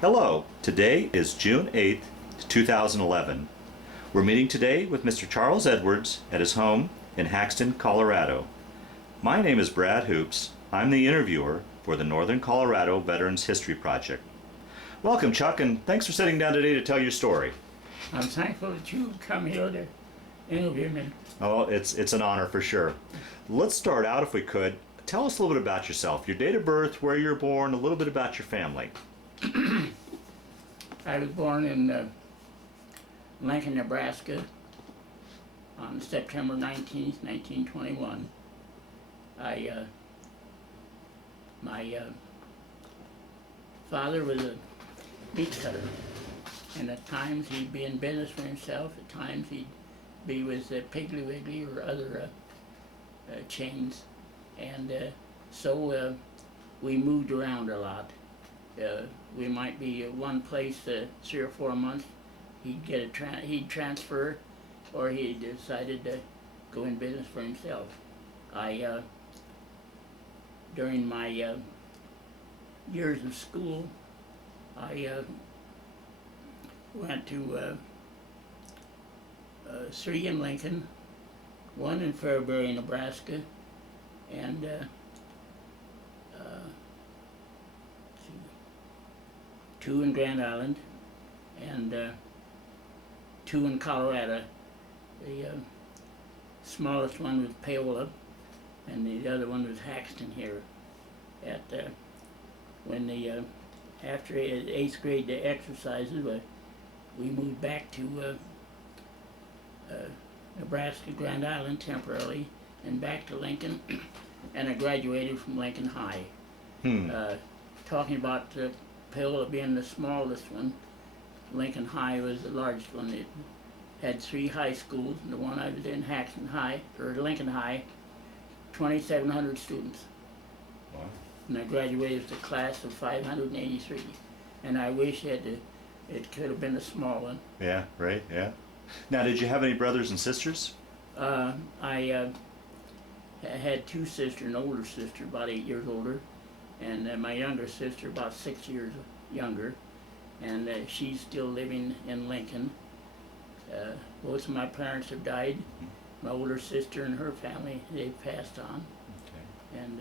Hello, today is June 8th, 2011. We're meeting today with Mr. Charles Edwards at his home in Haxtun, Colorado. My name is Brad Hoops. I'm the interviewer for the Northern Colorado Veterans History Project. Welcome, Chuck, and thanks for sitting down today to tell your story. I'm thankful that you come here to interview me. Oh, it's an honor for sure. Let's start out, if we could. Tell us a little bit about yourself, your date of birth, where you were born, a little bit about your family. I was born in Lincoln, Nebraska on September 19th, 1921. My father was a meat cutter, and at times he'd be in business for himself, at times he'd be with Piggly Wiggly or other chains, and so we moved around a lot. We might be at one place 3 or 4 months. He'd get he'd transfer, or he decided to go in business for himself. During my years of school, I went to 3 in Lincoln, 1 in Fairbury, Nebraska, and 2 in Grand Island, and 2 in Colorado. The smallest one was Paola, and the other one was Haxtun here. At when the after 8th grade exercises, we moved back to Nebraska, Grand Island temporarily, and back to Lincoln, and I graduated from Lincoln High. Talking about Paola being the smallest one, Lincoln High was the largest one. It had 3 high schools, and the one I was in, Haxtun High, or Lincoln High, 2,700 students. Wow. And I graduated with a class of 583. And I wish it could have been a small one. Yeah, right, yeah. Now, did you have any brothers and sisters? I had 2 sisters, an older sister, about 8 years older, and my younger sister, about 6 years younger, and she's still living in Lincoln. Both of my parents have died. My older sister and her family, they've passed on. Okay. And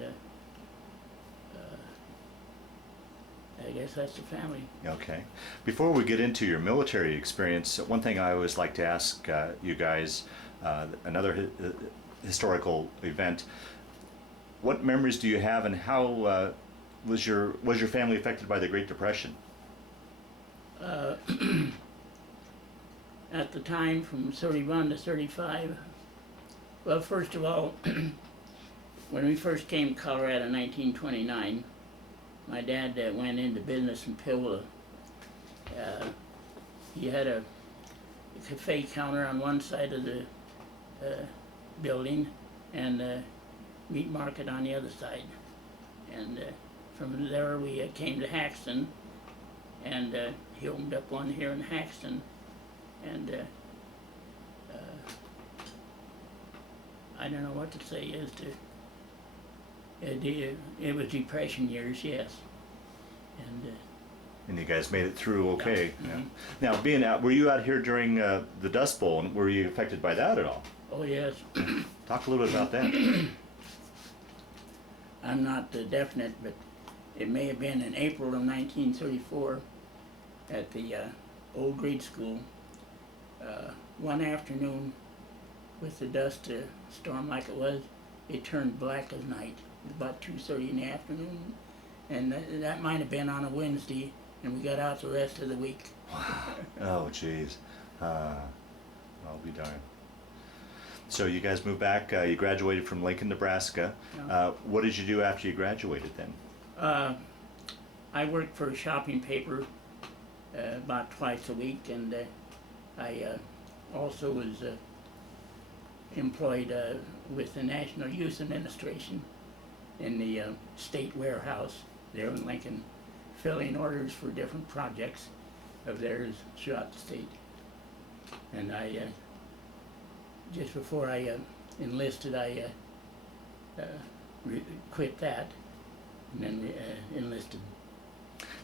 I guess that's the family. Okay. Before we get into your military experience, one thing I always like to ask you guys, another historical event, what memories do you have, and how was your family affected by the Great Depression? At the time, from 31 to 35, well, first of all, when we first came to Colorado in 1929, my dad went into business in Paola. He had a cafe counter on one side of the building and a meat market on the other side. And from there we came to Haxtun, and he opened up one here in Haxtun. And I don't know what to say as to it was Depression years, yes. And you guys made it through okay. Yeah. Mm-hmm. Now, being out, were you out here during the Dust Bowl, and were you affected by that at all? Oh yes. Talk a little bit about that. I'm not definite, but it may have been in April of 1934 at the old grade school. One afternoon, with the dust storm like it was, it turned black as night. It was about 2:30 in the afternoon, and that might have been on a Wednesday, and we got out the rest of the week. Wow. Oh, jeez. I'll be darned. So you guys moved back. You graduated from Lincoln, Nebraska. Yeah. What did you do after you graduated then? I worked for a shopping paper about twice a week, and I also was employed with the National Youth Administration in the state warehouse there in Lincoln, filling orders for different projects of theirs throughout the state. And I, just before I enlisted, I quit that and then enlisted.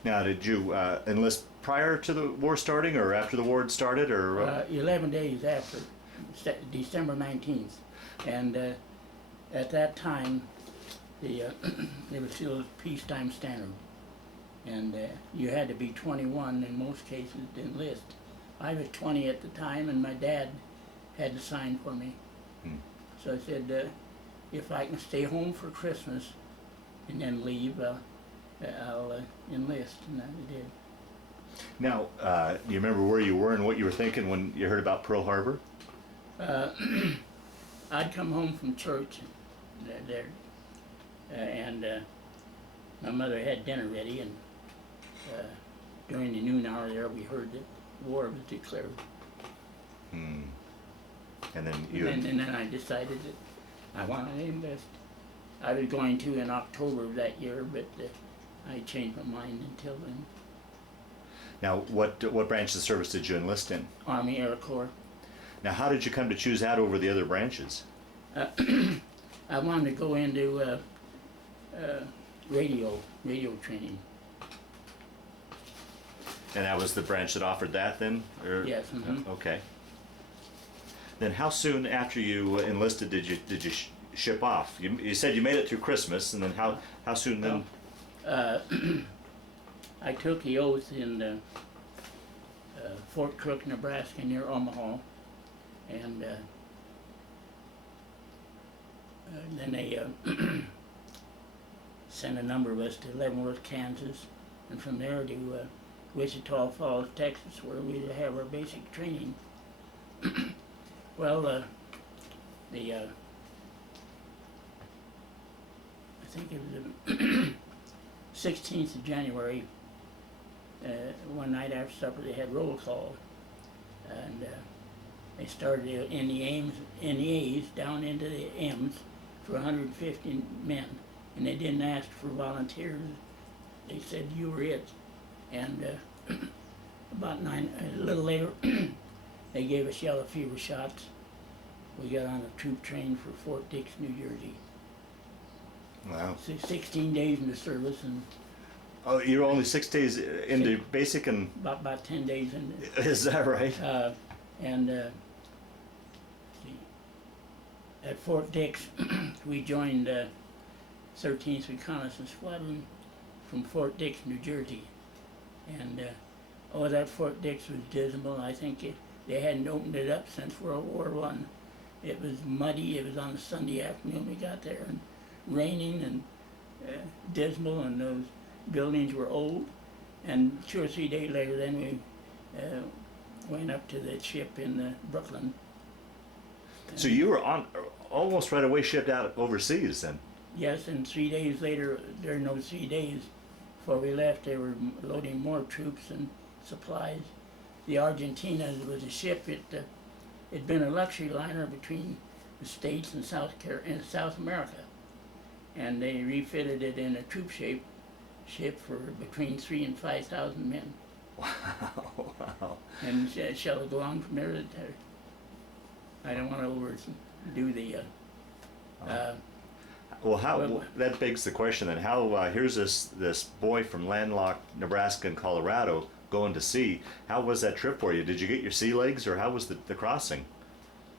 Now, did you enlist prior to the war starting, or after the war had started, or? 11 days after, December 19th. And at that time, it was still peacetime standard. And you had to be 21 in most cases to enlist. I was 20 at the time, and my dad had to sign for me. So I said, if I can stay home for Christmas and then leave, I'll enlist, and I did. Now, do you remember where you were and what you were thinking when you heard about Pearl Harbor? I'd come home from church there, and my mother had dinner ready, and during the noon hour there, we heard that war was declared. And then you. And then I decided that I wanted to enlist. I was going to in October of that year, but I changed my mind until then. Now, what branch of the service did you enlist in? Army Air Corps. Now, how did you come to choose that over the other branches? I wanted to go into radio training. And that was the branch that offered that then? Or? Yes. Mm-hmm. Okay. Then how soon after you enlisted did you ship off? You said you made it through Christmas, and then how soon then? I took the oath in Fort Crook, Nebraska, near Omaha, and then they sent a number of us to Leavenworth, Kansas, and from there to Wichita Falls, Texas, where we have our basic training. Well, I think it was the 16th of January, one night after supper they had roll call, and they started in the A's down into the M's for 150 men, and they didn't ask for volunteers. They said you were it, and about a little later, they gave us yellow fever shots. We got on a troop train for Fort Dix, New Jersey. Wow. 16 days in the service, and oh, you're only 6 days into basic and. about 10 days in. Is that right? And at Fort Dix, we joined 13th Reconnaissance Squadron from Fort Dix, New Jersey, and that Fort Dix was dismal. I think they hadn't opened it up since World War I. It was muddy. It was on a Sunday afternoon we got there, and raining and dismal, and those buildings were old. And 2 or 3 days later, then we went up to the ship in Brooklyn. So you were on almost right away shipped out overseas then? Yes, and 3 days later, during those 3 days before we left, they were loading more troops and supplies. The Argentina was a ship. It'd been a luxury liner between the States and South America, and they refitted it in a troop ship for between 3,000 and 5,000 men. Wow. And shall it go on from there? I don't want to overdo the. Well, that begs the question then. How here's this boy from landlocked Nebraska and Colorado going to sea. How was that trip for you? Did you get your sea legs, or how was the crossing?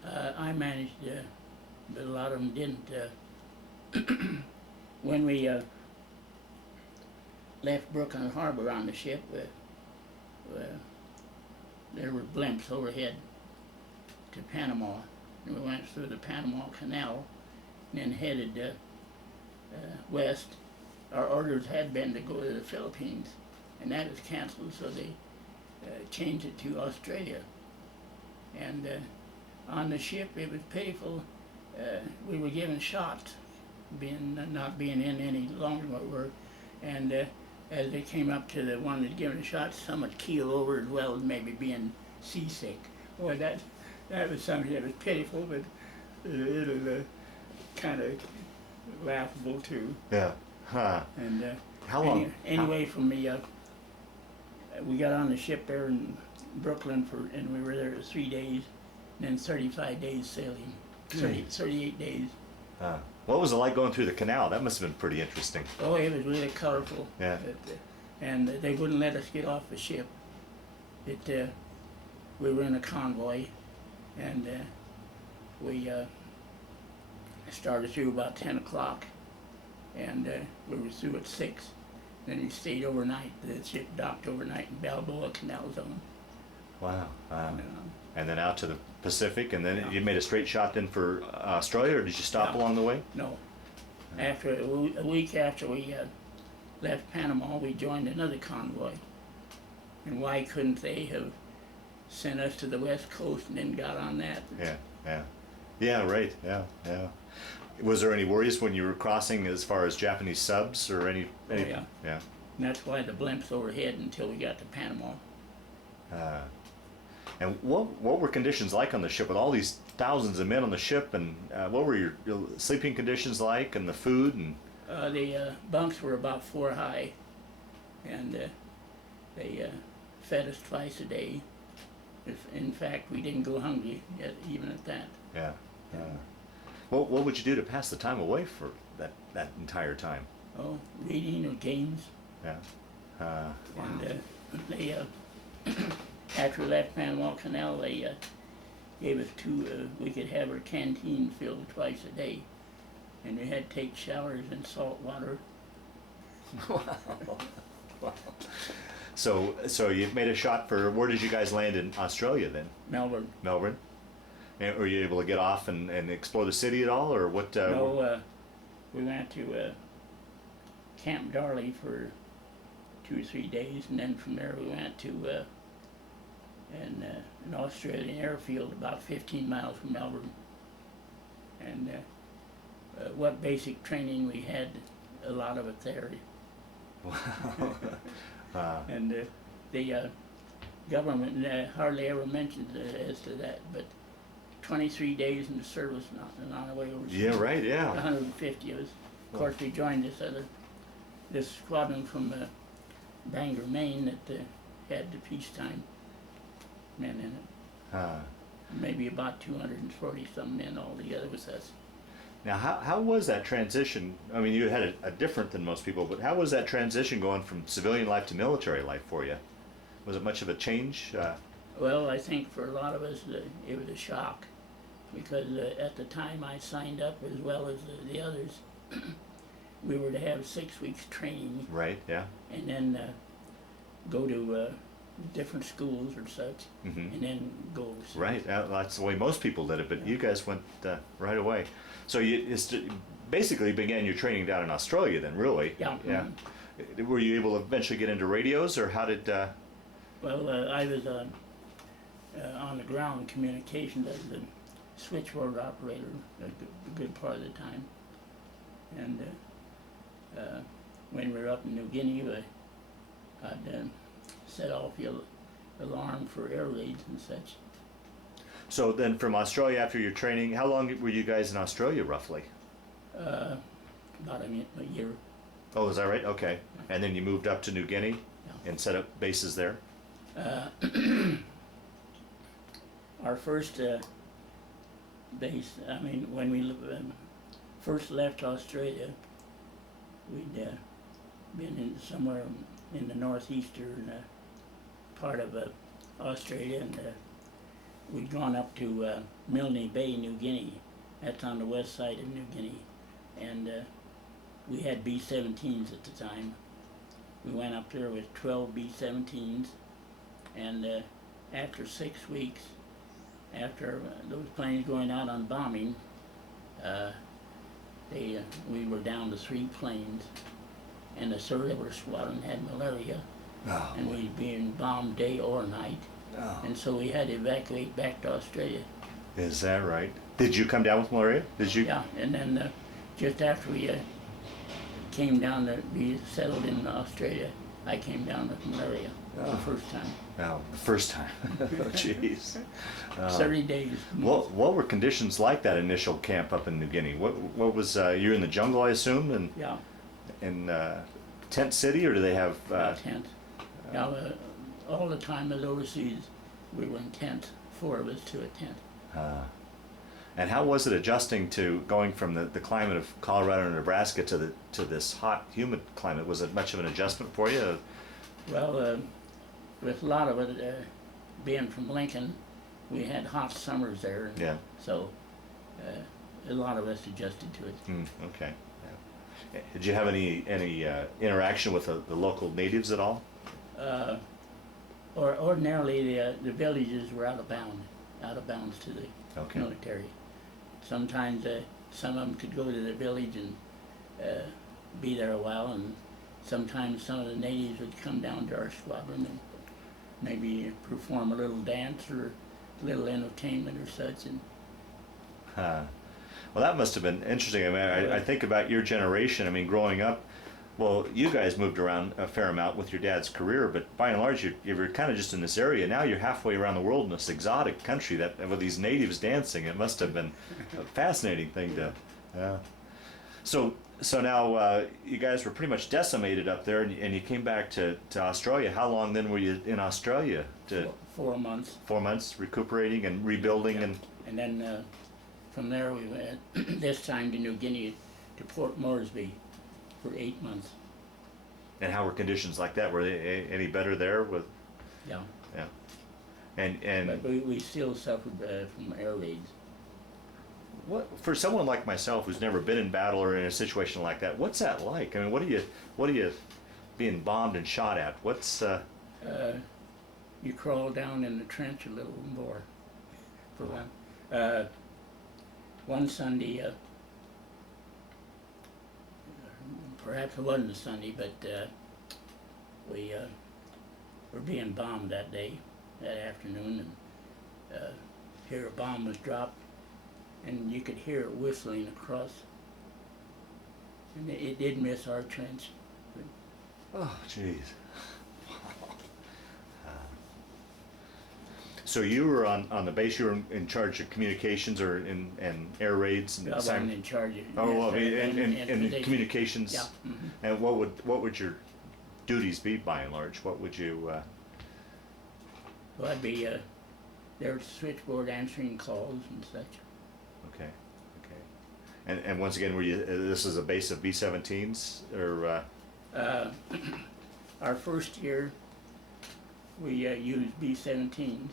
I managed, but a lot of them didn't. When we left Brooklyn Harbor on the ship, there were blimps overhead to Panama. And we went through the Panama Canal and then headed west. Our orders had been to go to the Philippines, and that was canceled, so they changed it to Australia. And on the ship, it was pitiful. We were given shots, not being in any longer than we were. And as they came up to the one that given a shot, some would keel over as well as maybe being seasick. Boy, that was something that was pitiful, but it was kind of laughable too. Yeah. Huh. And how long? Anyway, from the we got on the ship there in Brooklyn and we were there 3 days, and then 35 days sailing, 38 days. What was it like going through the canal? That must have been pretty interesting. Oh, it was really colorful. Yeah. and they wouldn't let us get off the ship. We were in a convoy, and we started through about 10 o'clock, and we were through at 6. Then we stayed overnight. The ship docked overnight in Balboa Canal Zone. Wow. And, And then out to the Pacific, and then Yeah. you made a straight shot then for Australia, or did you stop Yeah. along the way? no, after a week after we left Panama, we joined another convoy. And why couldn't they have sent us to the West Coast and then got on that? Yeah, right, yeah. Was there any worries when you were crossing as far as Japanese subs or any? Yeah. Yeah. And that's why the blimps overhead until we got to Panama. And what were conditions like on the ship with all these thousands of men on the ship, and what were your sleeping conditions like, and the food and? The bunks were about 4 high, and they fed us twice a day. In fact, we didn't go hungry even at that. Yeah. What would you do to pass the time away for that entire time? Oh, reading or games. Yeah. And they, after we left Panama Canal, they gave us we could have our canteen filled twice a day. And we had to take showers in salt water. Wow. So you made a shot for, where did you guys land in Australia then? Melbourne. Melbourne? And were you able to get off and explore the city at all, or what? No, we went to Camp Darley for 2 or 3 days, and then from there we went to an Australian airfield about 15 miles from Melbourne. And what basic training we had, a lot of it there. And the government hardly ever mentioned as to that, but 23 days in the service on the way overseas. Yeah, right, yeah. 150 of us. Of course, we joined this squadron from Bangor, Maine that had the peacetime men in it. Maybe about 240 some men altogether with us. Now, how was that transition? I mean, you had a different than most people, but how was that transition going from civilian life to military life for you? Was it much of a change? Well, I think for a lot of us, it was a shock, because at the time I signed up, as well as the others, we were to have 6 weeks training. Right, yeah. And then go to different schools or such, Mm-hmm. and then go overseas. Right, that's the way most people did it, but you guys went right away. So you basically began your training down in Australia then, really? Yeah. Yeah. Were you able to eventually get into radios, or how did? Well, I was on the ground communications as a switchboard operator a good part of the time. And when we were up in New Guinea, I'd set off the alarm for air raids and such. So then from Australia, after your training, how long were you guys in Australia roughly? About a year. Oh, is that right? Okay. And then you moved up to New Guinea and set up bases there? Our first base, I mean, when we first left Australia, we'd been in somewhere in the northeastern part of Australia, and we'd gone up to Milne Bay, New Guinea. That's on the west side of New Guinea. And we had B-17s at the time. We went up there with 12 B-17s, and after 6 weeks, after those planes going out on bombing, we were down to 3 planes, and the Survivor Squadron had malaria, and we'd been bombed day or night, and so we had to evacuate back to Australia. Is that right? Did you come down with malaria? Did you? Yeah, and then just after we came down to be settled in Australia, I came down with malaria the first time. Oh, the first time. Oh, jeez. 30 days. What were conditions like that initial camp up in New Guinea? What was you in the jungle, I assume, and Yeah, in tent city, or do they have? tent. Yeah, all the time as overseas, we were in tent. 4 of us to a tent. And how was it adjusting to going from the climate of Colorado and Nebraska to this hot, humid climate? Was it much of an adjustment for you? Well, with a lot of it being from Lincoln, we had hot summers there. And Yeah. So a lot of us adjusted to it. Okay. Yeah. Did you have any interaction with the local natives at all? Or ordinarily, the villages were out of bounds to the Okay. military. Sometimes some of them could go to the village and be there a while, and sometimes some of the natives would come down to our squadron and maybe perform a little dance or a little entertainment or such. And Well, that must have been interesting. I mean, I think about your generation. I mean, growing up, well, you guys moved around a fair amount with your dad's career, but by and large, you were kind of just in this area. Now you're halfway around the world in this exotic country that with these natives dancing. It must have been a fascinating thing to. Yeah. So now you guys were pretty much decimated up there, and you came back to Australia. How long then were you in Australia? 4 months. 4 months recuperating and rebuilding. Yeah. And then from there we went this time to New Guinea, to Port Moresby for 8 months. And how were conditions like that? Were they any better there? With Yeah. and But we still suffered from air raids. what for someone like myself who's never been in battle or in a situation like that? What's that like? I mean, what are you being bombed and shot at? What's You crawl down in the trench a little more, for one. One Sunday, perhaps it wasn't a Sunday, but we were being bombed that day, that afternoon, and here a bomb was dropped, and you could hear it whistling across, and it did miss our trench. Oh, jeez. So you were on the base. You were in charge of communications or in air raids and I wasn't in charge of. Oh, well, I yes, mean, in communications. Yeah. And what would your duties be by and large? What would you? Well, I'd be there at the switchboard answering calls and such. Okay. And once again, were you? This is a base of B-17s or? Our first year, we used B-17s.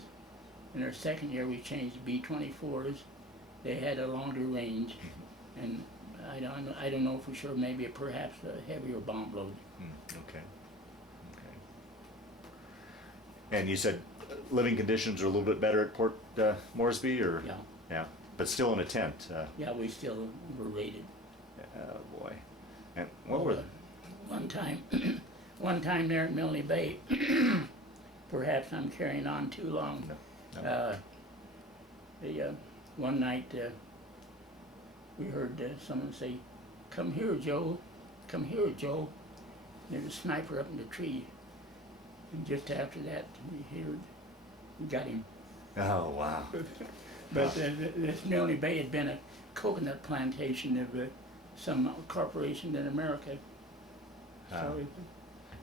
In our second year, we changed to B-24s. They had a longer range, and I don't know for sure. Maybe perhaps a heavier bomb load. Okay. And you said living conditions are a little bit better at Port Moresby, or Yeah, but still in a tent. yeah, we still were raided. Oh boy. And what were? One time there at Milne Bay. Perhaps I'm carrying on too long. No. One night we heard someone say, "Come here, Joe. Come here, Joe." There's a sniper up in the tree. And just after that, we got him. Oh wow. But this Milne Bay had been a coconut plantation of some corporation in America. So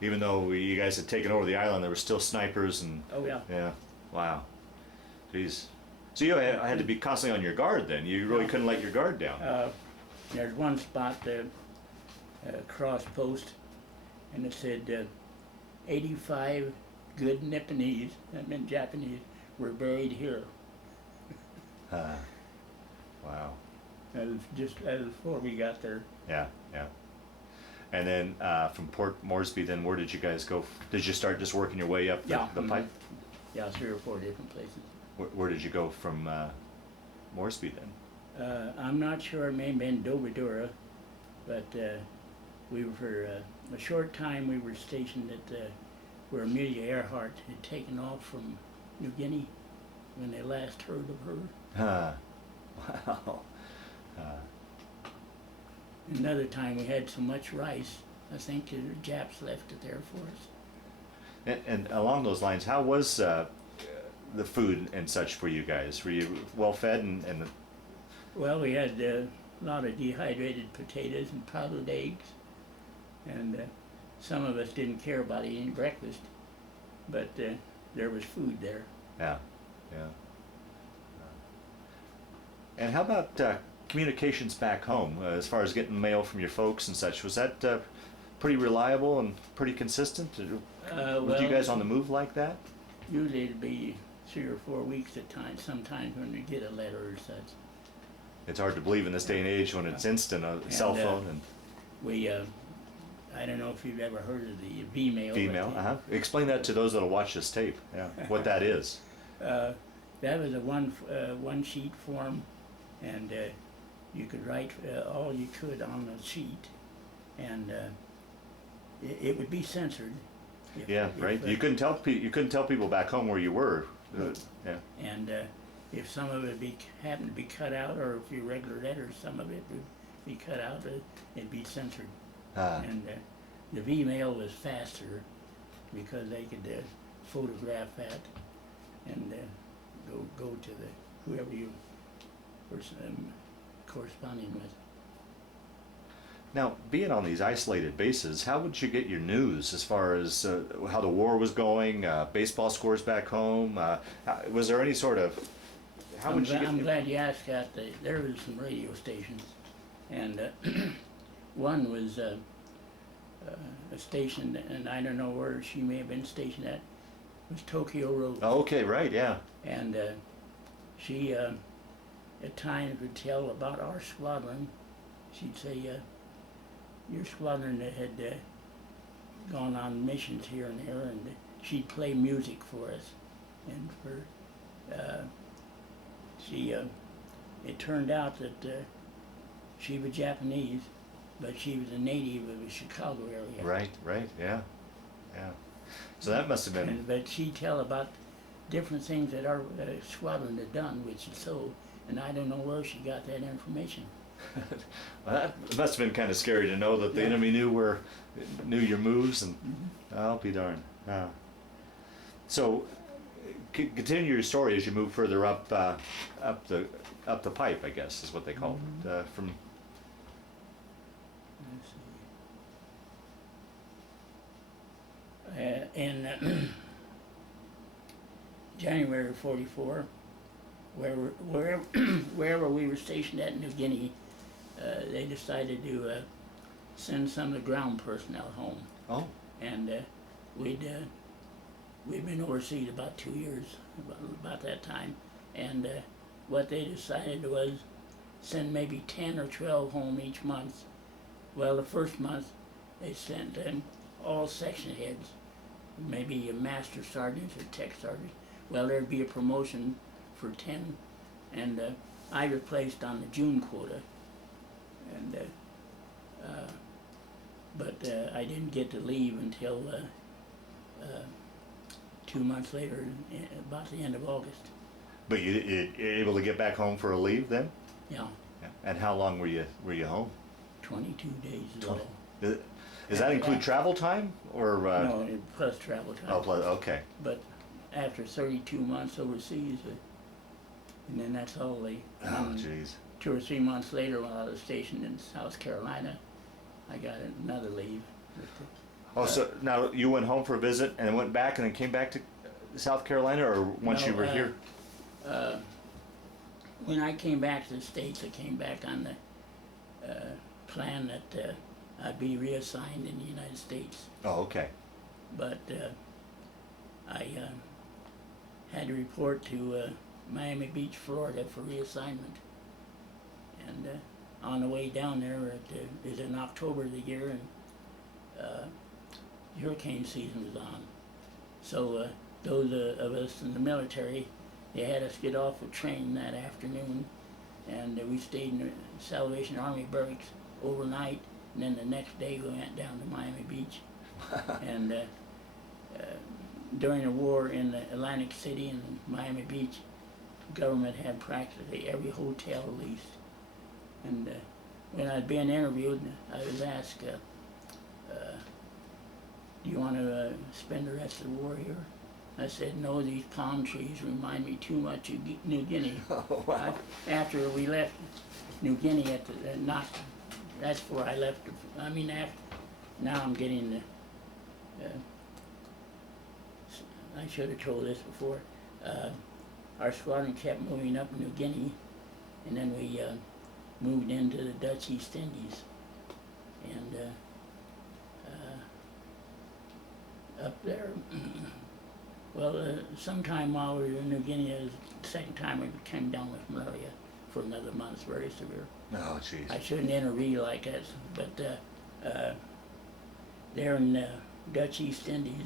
Even though you guys had taken over the island, there were still snipers and. oh yeah. Yeah. Wow. Jeez. So you had to be constantly on your guard then. You really couldn't let your guard down. There's one spot, cross post, and it said 85 good Nipponese, that meant Japanese, were buried here. Wow. That was before we got there. Yeah. And then from Port Moresby, then where did you guys go? Did you start just working your way up the pipe? Yeah, 3 or 4 different places. Where did you go from Moresby then? I'm not sure, it may have been Dobadura, but we were for a short time we were stationed at where Amelia Earhart had taken off from New Guinea when they last heard of her. Wow. Another time we had so much rice, I think the Japs left it there for us. And along those lines, how was the food and such for you guys? Were you well fed and Well, we had a lot of dehydrated potatoes and powdered eggs, and some of us didn't care about eating breakfast, but there was food there. Yeah. And how about communications back home, as far as getting mail from your folks and such? Was that pretty reliable and pretty consistent? With you guys on the move like that? Usually it'd be 3 or 4 weeks at times, sometimes when we get a letter or such. It's hard to believe in this day and age when it's instant, a cell phone and We, I don't know if you've ever heard of the V-mail. email. Explain that to those that'll watch this tape. Yeah, what that is. That was a one sheet form, and you could write all you could on the sheet, and it would be censored. Right. You couldn't tell people back home where you were. Yeah. And if some of it happened to be cut out, or if your regular letters, some of it would be cut out, it'd be censored. And the V-mail was faster because they could photograph that and go to whoever you were corresponding with. Now, being on these isolated bases, how would you get your news as far as how the war was going, baseball scores back home? Was there any sort of... I'm glad you asked that. There was some radio stations, and one was a station, and I don't know where she may have been stationed at. It was Tokyo Road. Oh, okay, right, yeah. And she at times would tell about our squadron. She'd say, your squadron had gone on missions here and there, and she'd play music for us. And it turned out that she was Japanese, but she was a native of the Chicago area. Right, yeah. So that must have been... But she'd tell about different things that our squadron had done, which is so, and I don't know where she got that information. Well, that must have been kind of scary to know that the enemy knew your moves, and I'll be darned. So continue your story as you move further up the pipe, I guess is what they call it. From in January of '44, wherever we were stationed at New Guinea, they decided to send some of the ground personnel home. Oh. And we'd been overseas about 2 years, about that time, and what they decided was send maybe 10 or 12 home each month. Well, the first month they sent all section heads, maybe a master sergeants or tech sergeants. Well, there'd be a promotion for 10, and I was placed on the June quota, and but I didn't get to leave until 2 months later, about the end of August. But you're able to get back home for a leave then? Yeah. And how long were you home? 22 days is all. Does that include travel time or? No, plus travel time. Oh, plus, okay. But after 32 months overseas, and then that's all they. Oh, jeez. 2 or 3 months later, when I was stationed in South Carolina, I got another leave. Oh, so now you went home for a visit and then went back and then came back to South Carolina, or once you were here? When I came back to the States, I came back on the plan that I'd be reassigned in the United States. Oh, okay. But I had to report to Miami Beach, Florida for reassignment. And on the way down there, it was in October of the year, and hurricane season was on. So those of us in the military, they had us get off a train that afternoon, and we stayed in the Salvation Army barracks overnight, and then the next day we went down to Miami Beach. And during the war in Atlantic City and Miami Beach, the government had practically every hotel leased. And when I'd been interviewed, I was asked, do you want to spend the rest of the war here? I said, no, these palm trees remind me too much of New Guinea. Oh, wow. After we left New Guinea, that's where I left. I mean, now I'm getting I should have told this before. Our squadron kept moving up New Guinea, and then we moved into the Dutch East Indies, and up there, well, sometime while we were in New Guinea, the second time we came down with malaria for another month, very severe. Oh, jeez. I shouldn't interview like that, but there in the Dutch East Indies,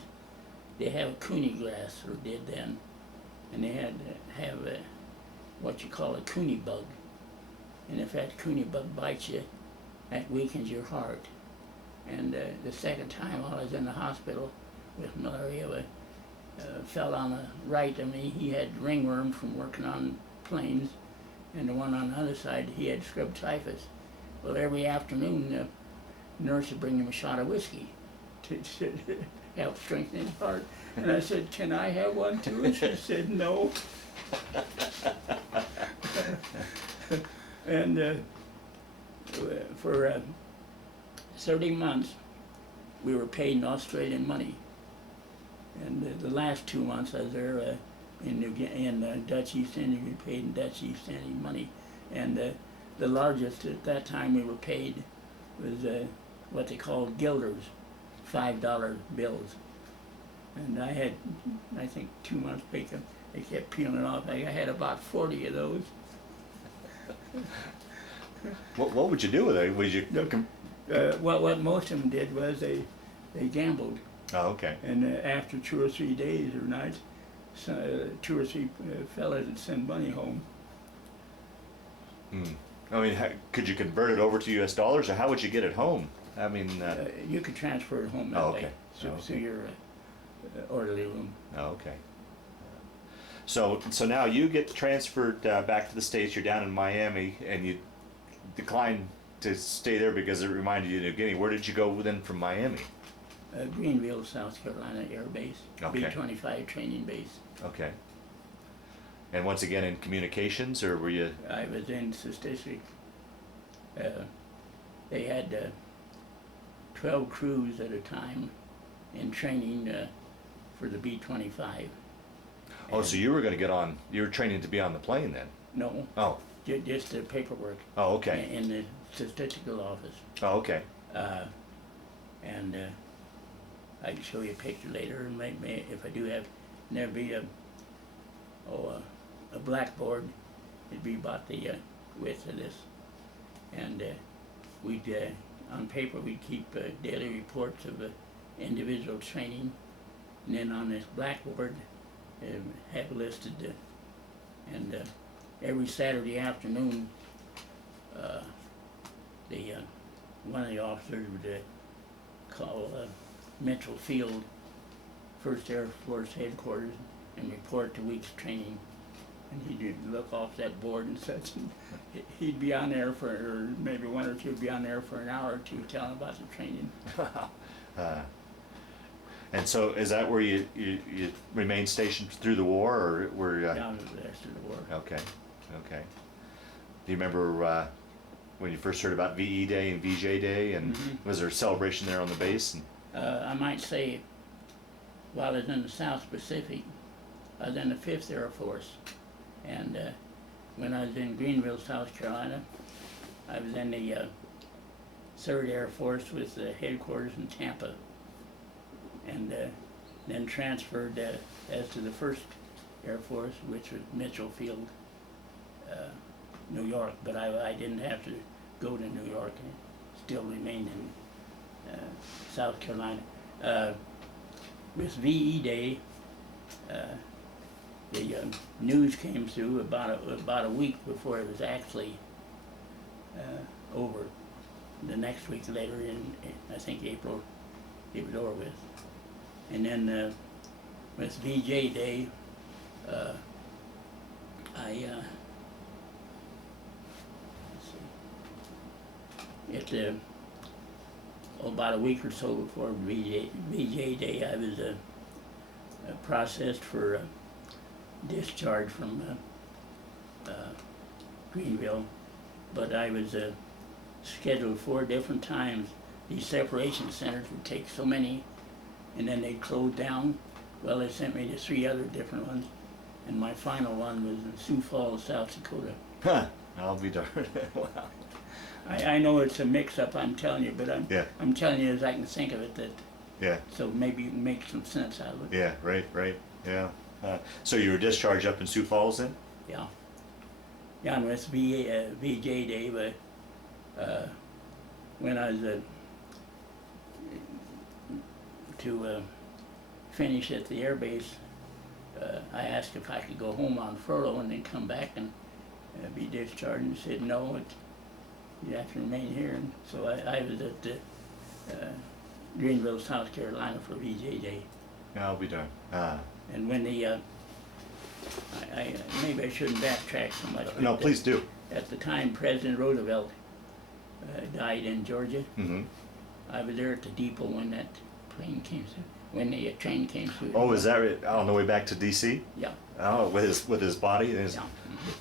they have a coonie glass, or did then, and they had to have what you call a coonie bug. And if that coonie bug bites you, that weakens your heart. And the second time while I was in the hospital with malaria, fell on the right of me. He had ringworm from working on planes, and the one on the other side, he had scrub typhus. Well, every afternoon, the nurse would bring him a shot of whiskey to help strengthen his heart. And I said, "Can I have one too?" And she said, "No." And for 30 months, we were paid in Australian money. And the last 2 months I was there in Dutch East Indies, we paid in Dutch East Indies money. And the largest at that time we were paid was what they called guilders, $5 bills. And I had, I think, 2 months pay. They kept peeling it off. I had about 40 of those. What would you do with it? Would you? What most of them did was they gambled. Oh, okay. And after 2 or 3 days or nights, 2 or 3 fellas would send money home. I mean, could you convert it over to U.S. dollars, or how would you get it home? I mean, you could transfer it home that okay. way, through your orderly room. Oh, okay. So now you get transferred back to the States. You're down in Miami, and you declined to stay there because it reminded you of New Guinea. Where did you go then from Miami? Greenville, South Carolina Air Base, Okay. B-25 training base. Okay. And once again in communications, or were you? I was in statistics. They had 12 crews at a time in training for the B-25. Oh, so you were going to get on? You were training to be on the plane then? No. Oh. Just the paperwork. Oh, okay. In the statistical office. Oh, okay. And I can show you a picture later, and if I do have, there'd be a blackboard. It'd be about the width of this, and we'd on paper we'd keep daily reports of individual training, and then on this blackboard have listed and every Saturday afternoon one of the officers would call Mitchell Field, 1st Air Force Headquarters, and report the week's training. And he'd look off that board and such, and he'd be on there for, or maybe one or two would be on there for an hour or two telling about the training. And so is that where you remained stationed through the war, or were you? Down to the rest of the war. Okay, okay. Do you remember when you first heard about VE Day and VJ Day, and was there a celebration there on the base? And I might say, while I was in the South Pacific, I was in the 5th Air Force, and when I was in Greenville, South Carolina, I was in the 3rd Air Force with the headquarters in Tampa, and then transferred as to the 1st Air Force, which was Mitchell Field, New York, but I didn't have to go to New York, and still remained in South Carolina. With VE Day, the news came through about a week before it was actually over. The next week later, in I think April, it was over with. And then with VJ Day, about a week or so before VJ Day, I was processed for discharge from Greenville, but I was scheduled 4 different times. These separation centers would take so many, and then they'd close down. Well, they sent me to 3 other different ones, and my final one was in Sioux Falls, South Dakota. Huh. I'll be darned. Wow. I know it's a mix-up, I'm telling you, but Yeah. I'm telling you as I can think of it, that Yeah. so maybe you can make some sense out of it. Yeah. Right. Right. Yeah. So you were discharged up in Sioux Falls then? Yeah. Yeah, and it's VJ Day, but when I was to finish at the air base, I asked if I could go home on furlough and then come back and be discharged, and said no, you have to remain here. And so I was at Greenville, South Carolina for VJ Day. I'll be darned. And when the maybe I shouldn't backtrack so much. No, but, please do. At the time President Roosevelt died in Georgia, Mm-hmm. I was there at the depot when that plane came through, when the train came through. Oh, is that right? On the way back to D.C.? Yeah. Oh, with his body? Yeah.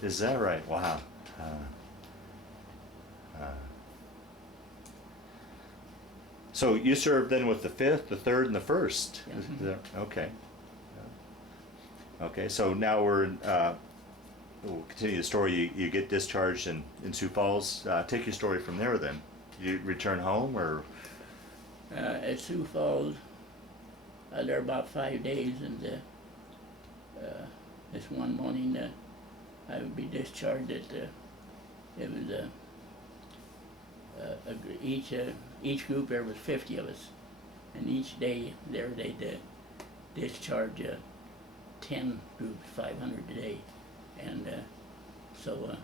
Is that right? Wow. So you served then with the 5th, the 3rd, and the 1st? Yeah. Okay. Okay, so now we'll continue the story. You get discharged in Sioux Falls. Take your story from there then. You return home or? At Sioux Falls, I was there about 5 days, and this one morning I would be discharged at it was each group there was 50 of us, and each day there they'd discharge 10 groups, 500 a day, and so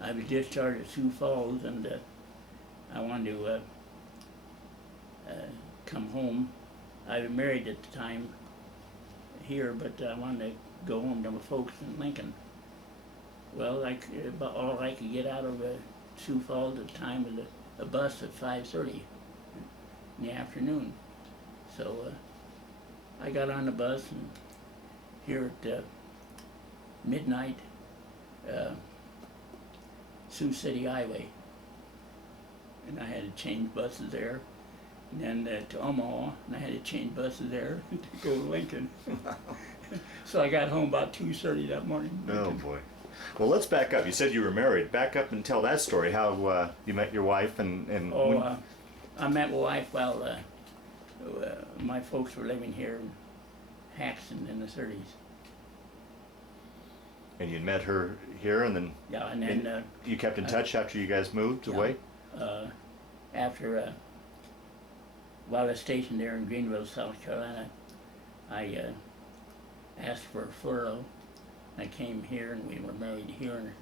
I was discharged at Sioux Falls, and I wanted to come home. I was married at the time here, but I wanted to go home to my folks in Lincoln. Well, about all I could get out of Sioux Falls at the time was a bus at 5:30 in the afternoon. So I got on the bus, and here at midnight, Sioux City Highway, and I had to change buses there, and then to Omaha, and I had to change buses there to go to Lincoln. So I got home about 2:30 that morning. Oh boy. Well, let's back up. You said you were married. Back up and tell that story. How you met your wife and. I met my wife while my folks were living here in Haxtun in the 30s. And you met her here, and then. Yeah, and then you kept in touch after you guys moved away. After while I was stationed there in Greenville, South Carolina, I asked for a furlough. I came here, and we were married here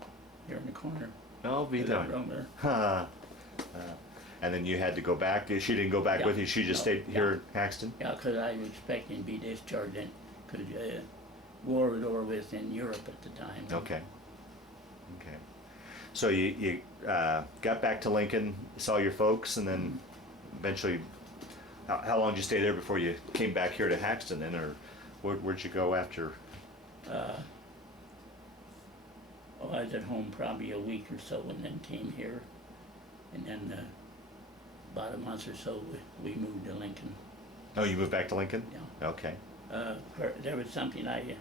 in the corner. I'll be darned. There. And then you had to go back. She didn't go back with you. She just stayed here at Haxtun. Yeah, because I was expecting to be discharged, because war was over with in Europe at the time. Okay. Okay. So you got back to Lincoln, saw your folks, and then eventually, how long did you stay there before you came back here to Haxtun then, or where'd you go after? I was at home probably a week or so, and then came here, and then about a month or so we moved to Lincoln. Oh, you moved back to Lincoln? Yeah. Okay. There was something I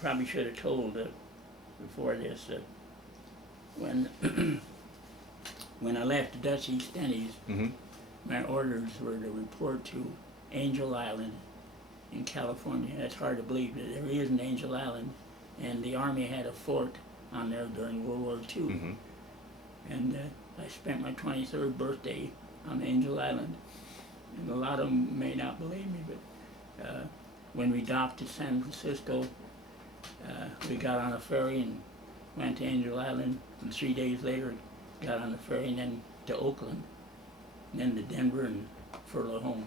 probably should have told before this. When when I left the Dutch East Indies, Mm-hmm. my orders were to report to Angel Island in California. That's hard to believe, but there is an Angel Island, and the Army had a fort on there during World War II. Mm-hmm. And I spent my 23rd birthday on Angel Island. And a lot of them may not believe me, but when we docked at San Francisco, we got on a ferry and went to Angel Island, and 3 days later got on the ferry and then to Oakland, and then to Denver, and furlough home.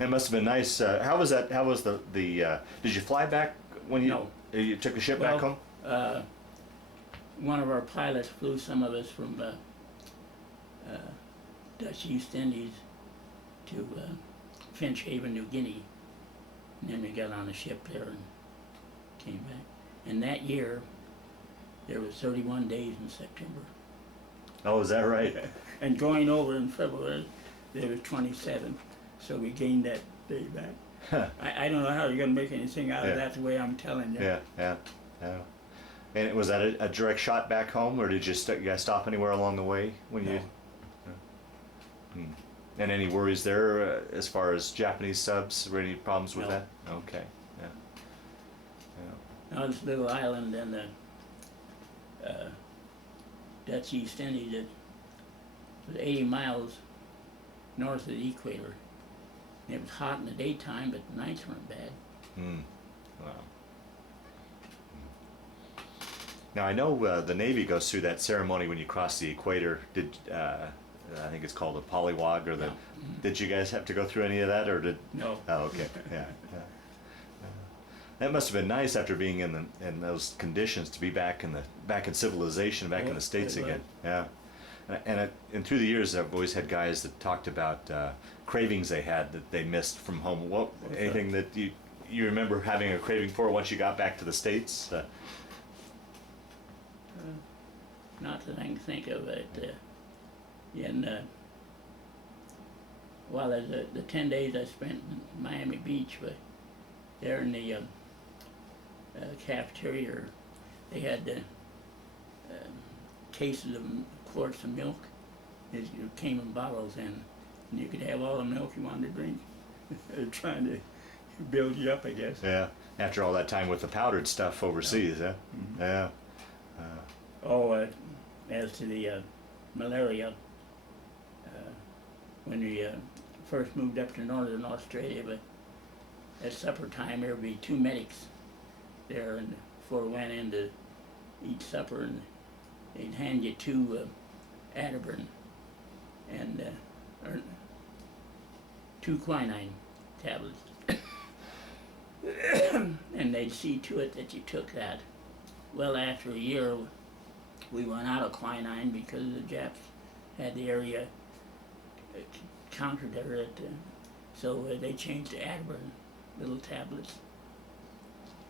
It must have been nice. How was that? How was the did you fly back when you? No. You took a ship back home? One of our pilots flew some of us from Dutch East Indies to Finch Haven, New Guinea, and then we got on a ship there and came back. And that year, there was 31 days in September. Oh, is that right? And going over in February, there was 27. So we gained that day back. I don't know how you're going to make anything out of that the way I'm telling you. Yeah. And was that a direct shot back home, or did you guys stop anywhere along the way when you? No. And any worries there as far as Japanese subs? Were any problems with No. that? Okay. Yeah. Now this little island in the Dutch East Indies that was 80 miles north of the equator. And it was hot in the daytime, but the nights weren't bad. Wow. Now I know the Navy goes through that ceremony when you cross the equator. Did I think it's called a polywog, or the? Yeah. Did you guys have to go through any of that, or did? No. Oh, okay. Yeah. That must have been nice after being in those conditions to be back in civilization, back in the States it was. again. Yeah. And through the years, I've always had guys that talked about cravings they had that they missed from home. Anything that you remember having a craving for once you got back to the States? Not that I can think of it. The 10 days I spent in Miami Beach, but there in the cafeteria, they had cases of quarts of milk. It came in bottles, and you could have all the milk you wanted to drink. They're trying to build you up, I guess. Yeah. After all that time with the powdered stuff overseas, yeah. Mm-hmm. Yeah. As to the malaria, when we first moved up to northern Australia, but at supper time there would be two medics there, and before we went in to eat supper, and they'd hand you two Ativan and or two quinine tablets, and they'd see to it that you took that. Well, after a year, we went out of quinine because the Japs had the area countered there, so they changed to Ativan, little tablets.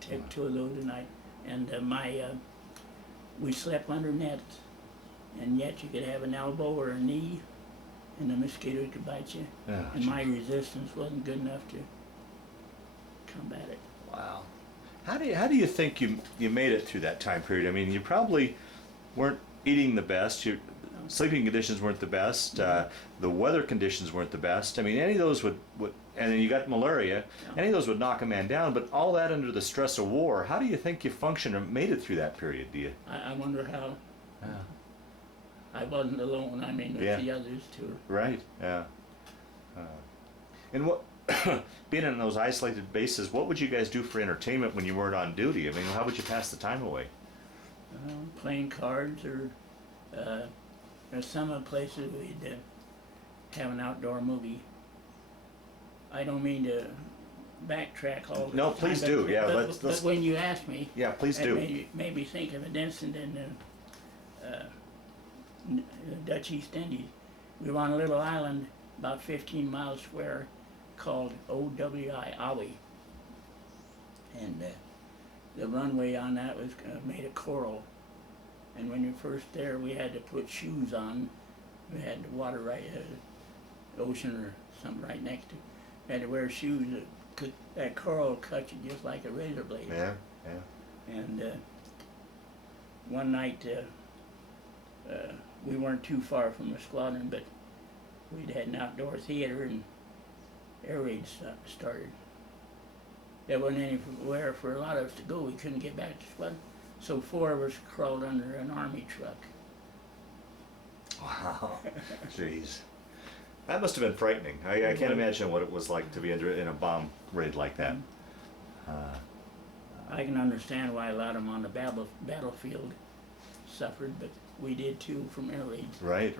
Take 2 of those a night, and we slept under nets, and yet you could have an elbow or a knee, and the mosquito could bite you. Oh, and my resistance wasn't good enough to combat it. Wow. How do you think you made it through that time period? I mean, you probably weren't eating the best. Your sleeping conditions weren't the best. The weather conditions weren't the best. I mean, any of those would and then you got malaria. Yeah. Any of those would knock a man down. But all that under the stress of war. How do you think you functioned and made it through that period? Do you? I wonder how. Yeah. I wasn't alone. I mean, with Yeah. the others too. Right. Yeah. And what? Being in those isolated bases, what would you guys do for entertainment when you weren't on duty? I mean, how would you pass the time away? Playing cards, or there's some of the places we'd have an outdoor movie. I don't mean to backtrack all the No, time, please but- do. Yeah, but, let's. but when you asked me, Yeah, please it do. made me think of an incident in the Dutch East Indies. We were on a little island about 15 miles square called OWI, Awi. And the runway on that was made of coral. And when you're first there, we had to put shoes on. We had the water right, ocean or something right next to it. We had to wear shoes that coral cut you just like a razor blade. Yeah, yeah. And one night, we weren't too far from the squadron, but we'd had an outdoor theater, and air raids started. There wasn't anywhere for a lot of us to go. We couldn't get back to the squadron. So 4 of us crawled under an army truck. Wow. Jeez. That must have been frightening. I can't imagine what it was like to be in a bomb raid like that. I can understand why a lot of them on the battlefield suffered, but we did too from air raids. Right.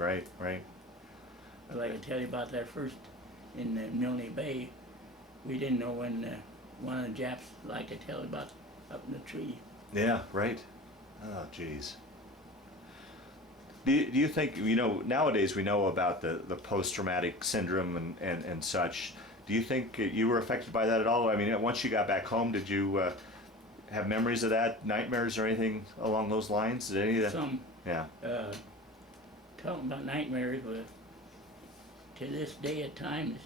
I'd like to tell you about that first in Milne Bay. We didn't know when one of the Japs, like I tell you about, up in the tree. Yeah, right. Oh, jeez. Do you think, nowadays we know about the post-traumatic syndrome and such. Do you think you were affected by that at all? I mean, once you got back home, did you have memories of that, nightmares or anything along those lines? Did any of that? Some. Yeah. Talking about nightmares, but to this day at times,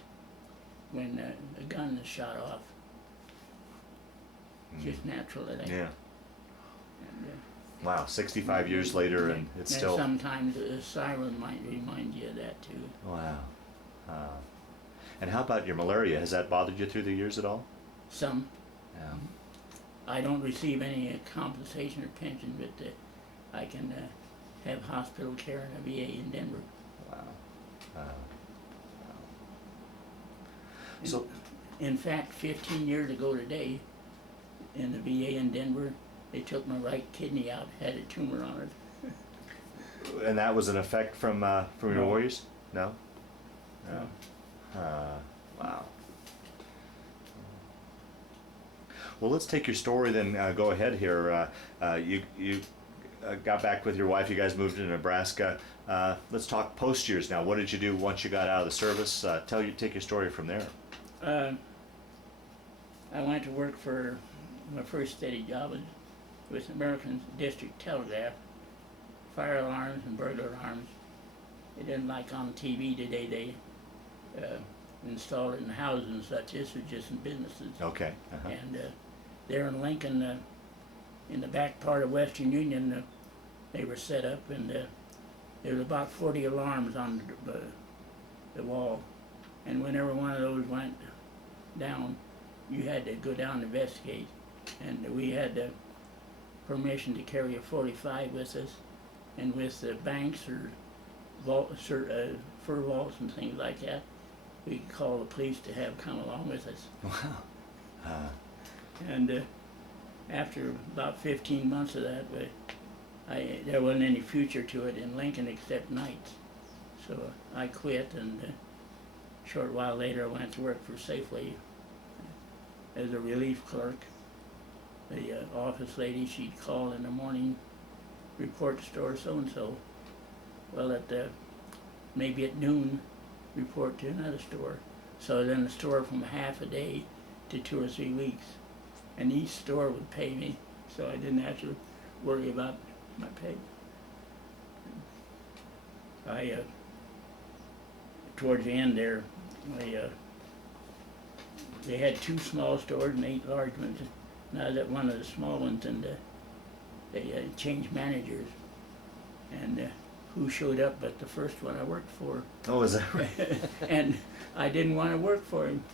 when a gun is shot off, it's just natural that I. Yeah. And, Wow, 65 years later, and it's And still. sometimes a siren might remind you of that too. Wow. And how about your malaria? Has that bothered you through the years at all? Some. Yeah. I don't receive any compensation or pension, but I can have hospital care in a VA in Denver. Wow. So, In fact, 15 years ago today, in the VA in Denver, they took my right kidney out, had a tumor on it. and that was an effect from your No. warriors? No. No. Wow. Well, let's take your story then. Go ahead here. You got back with your wife. You guys moved to Nebraska. Let's talk post years now. What did you do once you got out of the service? Take your story from there. I went to work for my first steady job with American District Telegraph, fire alarms and burglar alarms. It isn't like on TV today. They install it in houses and such. This was just in businesses. Okay. Uh-huh. And there in Lincoln, in the back part of Western Union, they were set up, and there was about 40 alarms on the wall. And whenever one of those went down, you had to go down and investigate. And we had permission to carry a 45 with us, and with the banks or fur vaults and things like that, we could call the police to have come along with us. Wow. And after about 15 months of that, there wasn't any future to it in Lincoln except nights. So I quit, and a short while later I went to work for Safeway as a relief clerk. The office lady, she'd call in the morning, report to store so-and-so. Well, maybe at noon, report to another store. So then the store from half a day to 2 or 3 weeks. And each store would pay me, so I didn't have to worry about my pay. Towards the end there, they had 2 small stores and 8 large ones. And I was at one of the small ones, and they changed managers. And who showed up but the first one I worked for. Oh, is that right? And I didn't want to work for him.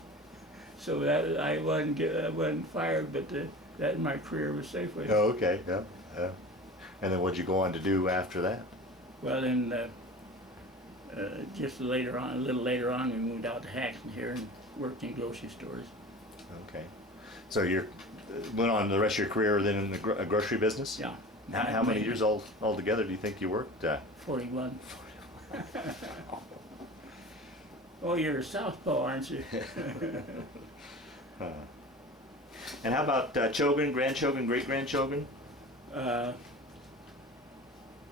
So I wasn't fired, but that my career was Safeway. Oh, okay. Yeah. And then what'd you go on to do after that? Well, then just a little later on, we moved out to Haxtun here and worked in grocery stores. Okay. So you went on the rest of your career then in the grocery business? Yeah. How many years altogether do you think you worked? 41. Oh, you're a southpaw, aren't you? And how about children, grandchildren, great-grandchildren?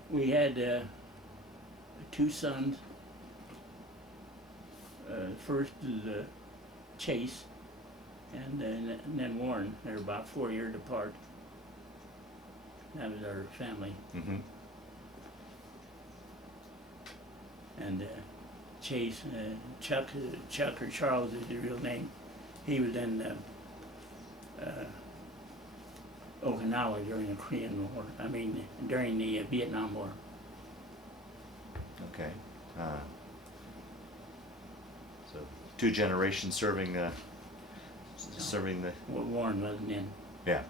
We had 2 sons. First is Chase, and then Warren. They're about 4 years apart. That was our family. Mm-hmm. And Chase, Chuck or Charles is his real name. He was in Okinawa during the Korean War. During the Vietnam War. Okay. So 2 generations serving the. Warren wasn't in. Yeah.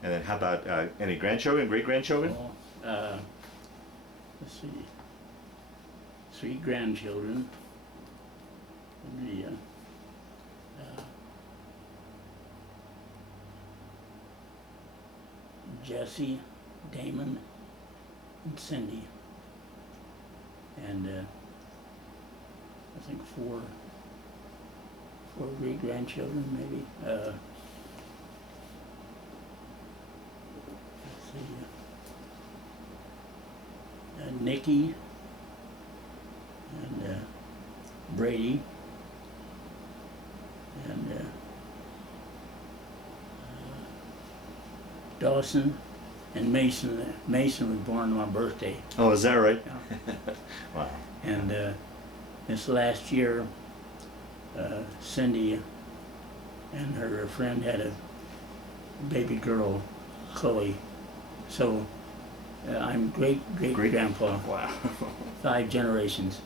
And then how about any grandchildren, great-grandchildren? Let's see. 3 grandchildren. Jesse, Damon, and Cindy. And I think 4 great-grandchildren maybe. Let's see. Nikki and Brady and Dawson and Mason. Mason was born on my birthday. Oh, is that right? Yeah. Wow. And this last year, Cindy and her friend had a baby girl, Chloe, So I'm great-great-grandpa, Wow. 5 generations.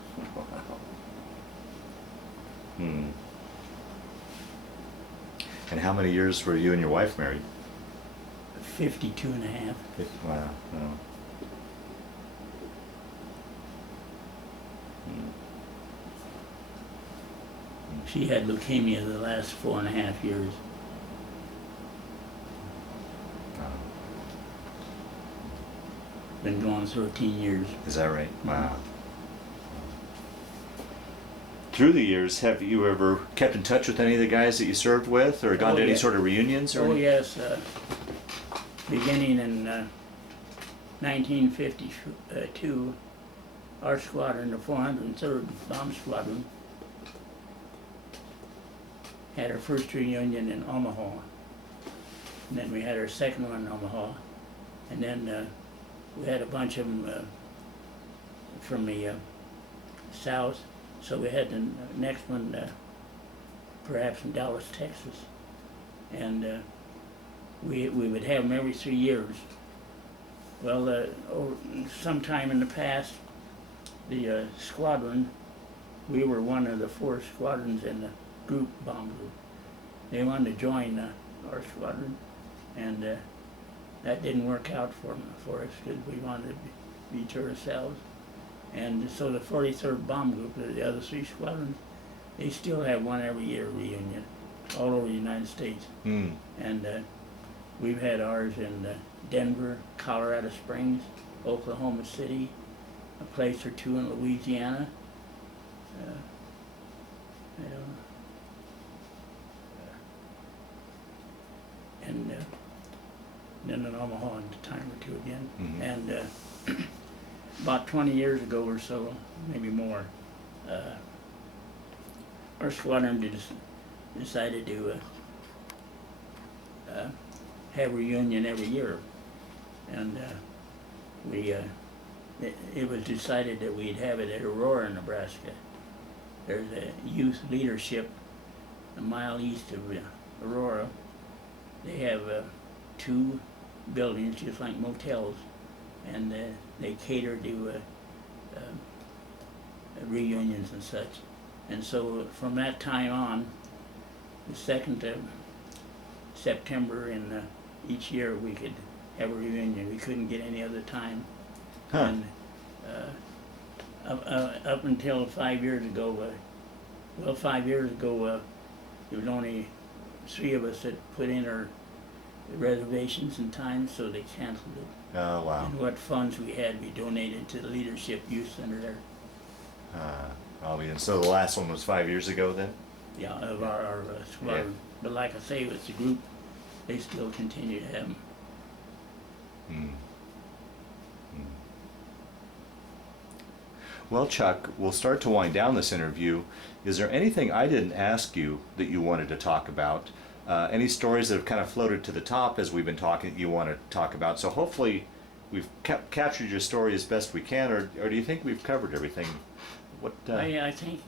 Hmm. And how many years were you and your wife married? 52 and a half. Wow. No. She had leukemia the last 4.5 years. Been gone 13 years. Is that right? Wow. Through the years, have you ever kept in touch with any of the guys that you served with, or gone Oh, to any yeah. sort of reunions? Or Oh yes, beginning in 1952, our squadron, the 403rd Bomb Squadron, had our first reunion in Omaha. And then we had our second one in Omaha. And then we had a bunch of them from the south. So we had the next one perhaps in Dallas, Texas. And we would have them every 3 years. Well, sometime in the past, the squadron, we were one of the 4 squadrons in the bomb group. They wanted to join our squadron, and that didn't work out for us because we wanted to be to ourselves. And so the 43rd Bomb Group, the other 3 squadrons, they still have one every year reunion all over the United States. Hmm. And we've had ours in Denver, Colorado Springs, Oklahoma City, a place or 2 in Louisiana. I don't know. And then in Omaha a time or 2 again. Mhm. And about 20 years ago or so, maybe more, our squadron decided to have a reunion every year. And it was decided that we'd have it at Aurora, Nebraska. There's a youth leadership a mile east of Aurora. They have 2 buildings just like motels, and they cater to reunions and such. And so from that time on, the 2nd of September in each year we could have a reunion. We couldn't get any other time. Huh. And up until 5 years ago, 5 years ago, there was only 3 of us that put in our reservations and times, so they canceled it. Oh, wow. And what funds we had, we donated to the Leadership Youth Center there. And so the last one was 5 years ago then? Yeah, of our squadron. Yeah. But like I say, with the group, they still continue to have them. Hmm. Well, Chuck, we'll start to wind down this interview. Is there anything I didn't ask you that you wanted to talk about? Any stories that have kind of floated to the top as we've been talking that you want to talk about? So hopefully we've captured your story as best we can, or do you think we've covered everything? What? I think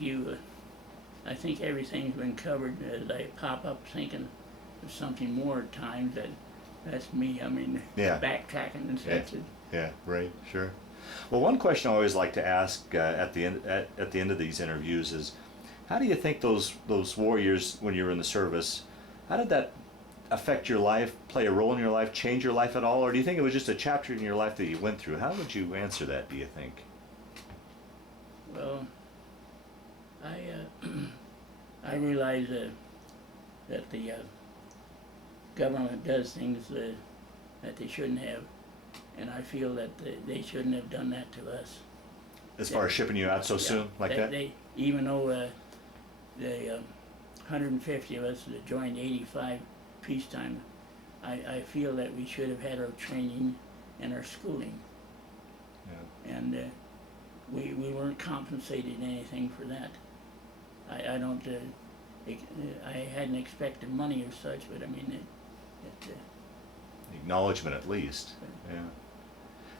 I think everything's been covered. As I pop up thinking of something more at times, that's me. I mean, Yeah. backtracking and such. Yeah, right, sure. Well, one question I always like to ask at the end of these interviews is, how do you think those warriors, when you were in the service, how did that affect your life, play a role in your life, change your life at all, or do you think it was just a chapter in your life that you went through? How would you answer that, do you think? Well, I realize that the government does things that they shouldn't have, and I feel that they shouldn't have done that to us. As far as shipping you out so soon, like that? Even though the 150 of us that joined 85 peacetime, I feel that we should have had our training and our schooling. Yeah. And we weren't compensated anything for that. I don't, I hadn't expected money or such, but I mean, Acknowledgement at least. Yeah.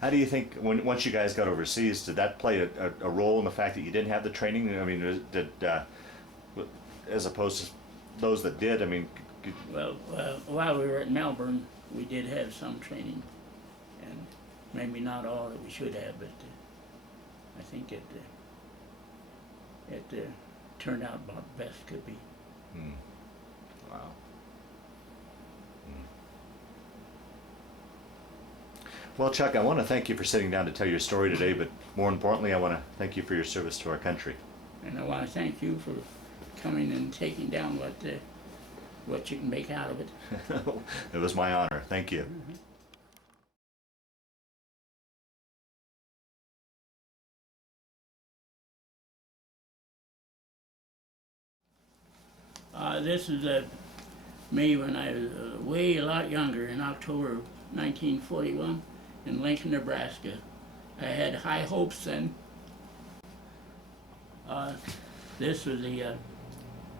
How do you think, once you guys got overseas, did that play a role in the fact that you didn't have the training? I mean, as opposed to those that did, I mean... Well, while we were at Melbourne, we did have some training. maybe not all that we should have, but I think it turned out about the best it could be. Hmm. Wow. Well, Chuck, I want to thank you for sitting down to tell your story today, but more importantly, I want to thank you for your service to our country. And I want to thank you for coming and taking down what you can make out of it. It was my honor. Thank you. This is me when I was way a lot younger in October of 1941 in Lincoln, Nebraska. I had high hopes then. This was the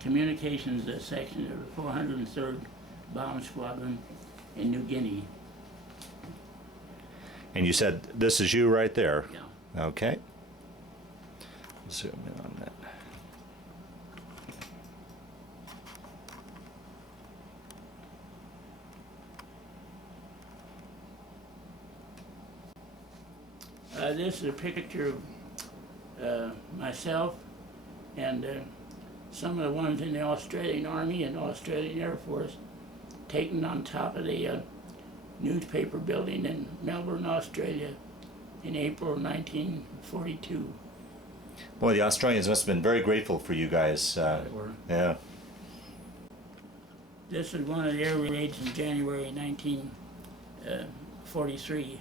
communications section of the 403rd Bomb Squadron in New Guinea. And you said this is you right there. Yeah. Okay. Zoom in on that. This is a picture of myself and some of the ones in the Australian Army and Australian Air Force taken on top of the newspaper building in Melbourne, Australia in April of 1942. Boy, the Australians must have been very grateful for you guys. They were. Yeah. This is one of the air raids in January 1943,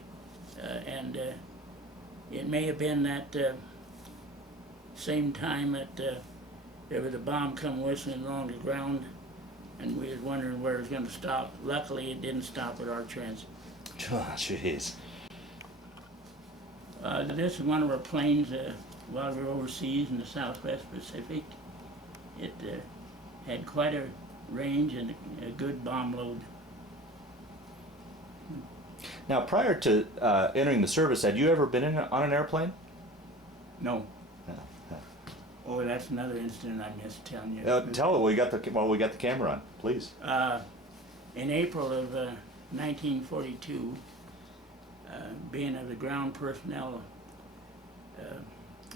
and it may have been that same time that there was a bomb come whistling along the ground, and we was wondering where it was going to stop. Luckily, it didn't stop at our trench. Oh, jeez. This is one of our planes while we were overseas in the Southwest Pacific. It had quite a range and a good bomb load. Now, prior to entering the service, had you ever been on an airplane? No. Oh, that's another incident I missed telling you. Tell it while we got the camera on, please. In April of 1942, being of the ground personnel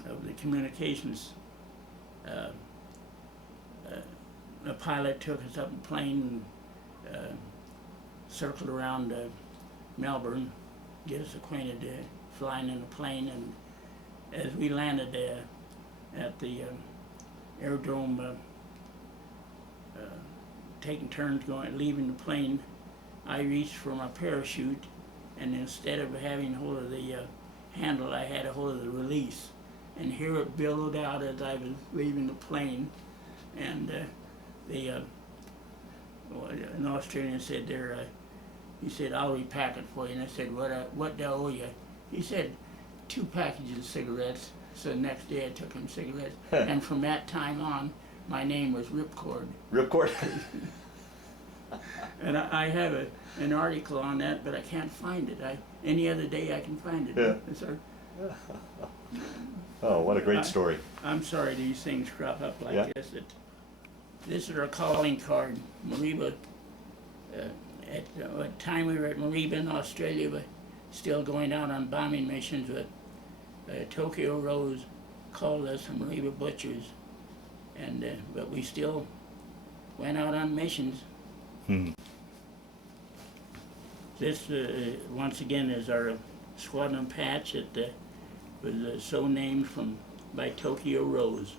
of the communications, a pilot took us up in a plane and circled around Melbourne, get us acquainted flying in a plane, and as we landed at the aerodrome, taking turns leaving the plane, I reached for my parachute, and instead of having hold of the handle, I had a hold of the release, and here it billowed out as I was leaving the plane, and an Australian said there, he said, "I'll repack it for you," and I said, "What do I owe you?" He said, 2 packages of cigarettes. So the next day I took him cigarettes, and from that time on, my name was Ripcord. Ripcord? And I have an article on that, but I can't find it. Any other day I can find it. Yeah. Sorry. Oh, what a great story. I'm sorry these things crop up like Yeah. this. This is our calling card. Mariba, at the time we were at Mariba in Australia, but still going out on bombing missions, but Tokyo Rose called us the Mariba Butchers, and but we still went out on missions. Hmm. This, once again, is our squadron patch. It was so named by Tokyo Rose,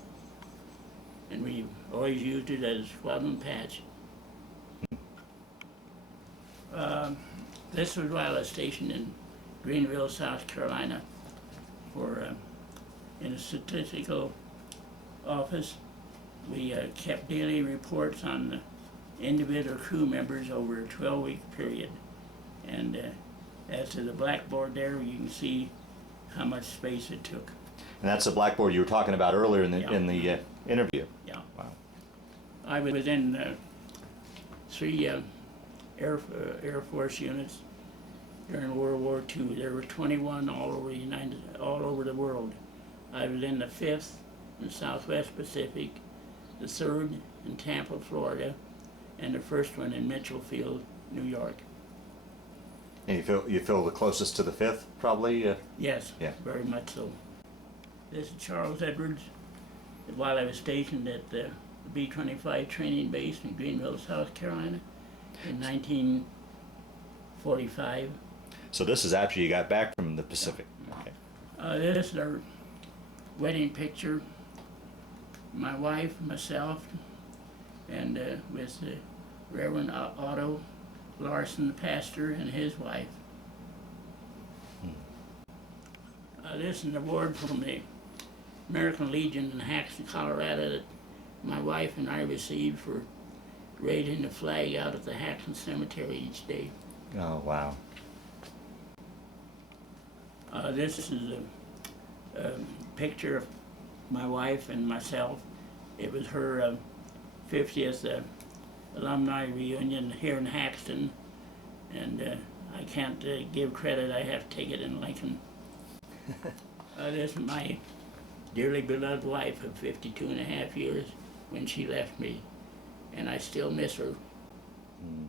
and we always used it as a squadron patch. This was while I was stationed in Greenville, South Carolina, in a statistical office. We kept daily reports on the individual crew members over a 12-week period. And as to the blackboard there, you can see how much space it took. And that's the blackboard you were talking about earlier in the Yeah. interview. Yeah. Wow. I was in 3 Air Force units during World War II. There were 21 all over the world. I was in the 5th in Southwest Pacific, the 3rd in Tampa, Florida, and the 1st one in Mitchell Field, New York. And you feel the closest to the 5th, probably? Yes, Yeah. very much so. This is Charles Edwards. While I was stationed at the B-25 training base in Greenville, South Carolina in 1945. So this is after you got back from the Pacific. Okay. This is our wedding picture. My wife, myself, and with Reverend Otto Larson, the pastor, and his wife. This is an award from the American Legion in Haxtun, Colorado, that my wife and I received for raising the flag out at the Haxtun Cemetery each day. Oh, wow. This is a picture of my wife and myself. It was her 50th alumni reunion here in Haxtun, and I can't give credit, I have to take it in Lincoln. This is my dearly beloved wife of 52 and a half years when she left me, and I still miss her. Mm.